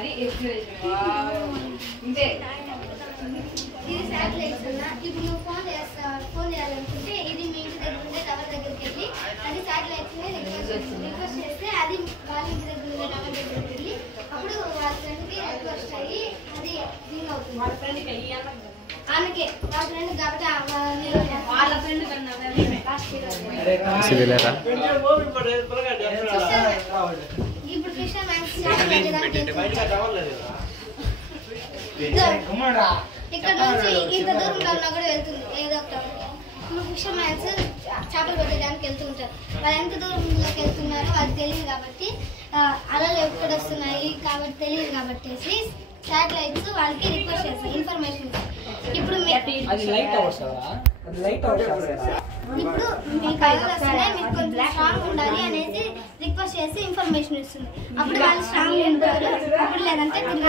అది ఇంతే ఇది శాటిలైట్స్ అన్న. ఇప్పుడు నువ్వు ఫోన్ చేయాలనుకుంటే ఇది మీ ఇంటి దగ్గర ఉండే టవర్ దగ్గరికి వెళ్ళి అది శాటిలైట్స్ రిక్వెస్ట్ చేస్తే అది వాళ్ళ ఇంటి దగ్గర ఉండే టవర్ దగ్గరికి వెళ్ళి అప్పుడు వాళ్ళ ఫ్రెండ్కి రిక్వెస్ట్ అయ్యి అది రింగ్ అవుతుంది. వాళ్ళ ఫ్రెండ్కి ఆమెకే వాళ్ళ ఫ్రెండ్ కాబట్టి వాళ్ళ ఫ్రెండ్ కన్నా ఇప్పుడు ఫిషర్ మ్యాక్స్ ఇక్కడ నుంచి ఇంత దూరంలో ఉన్నా కూడా వెళ్తుంది ఏదో ఒక ఇప్పుడు ఫిషర్ మ్యాన్స్ చేపలు పట్టడానికి వెళ్తుంటారు. వాళ్ళు ఎంత దూరంలోకి వెళ్తున్నారో వాళ్ళకి తెలియదు కాబట్టి అలలు ఎక్కడ వస్తున్నాయి కాబట్టి తెలియదు కాబట్టి శాటిలైట్స్ వాళ్ళకి రిక్వెస్ట్ చేస్తాయి ఇన్ఫర్మేషన్. ఇప్పుడు ఇప్పుడు మీకు అలలు వస్తున్నాయి మీకు కొంచెం స్ట్రాంగ్ ఉండాలి అనేసి రిక్వెస్ట్ చేసి ఇన్ఫర్మేషన్ ఇస్తుంది. అప్పుడు వాళ్ళు స్ట్రాంగ్ ఉంటారు. అప్పుడు లేదంటే తిరిగి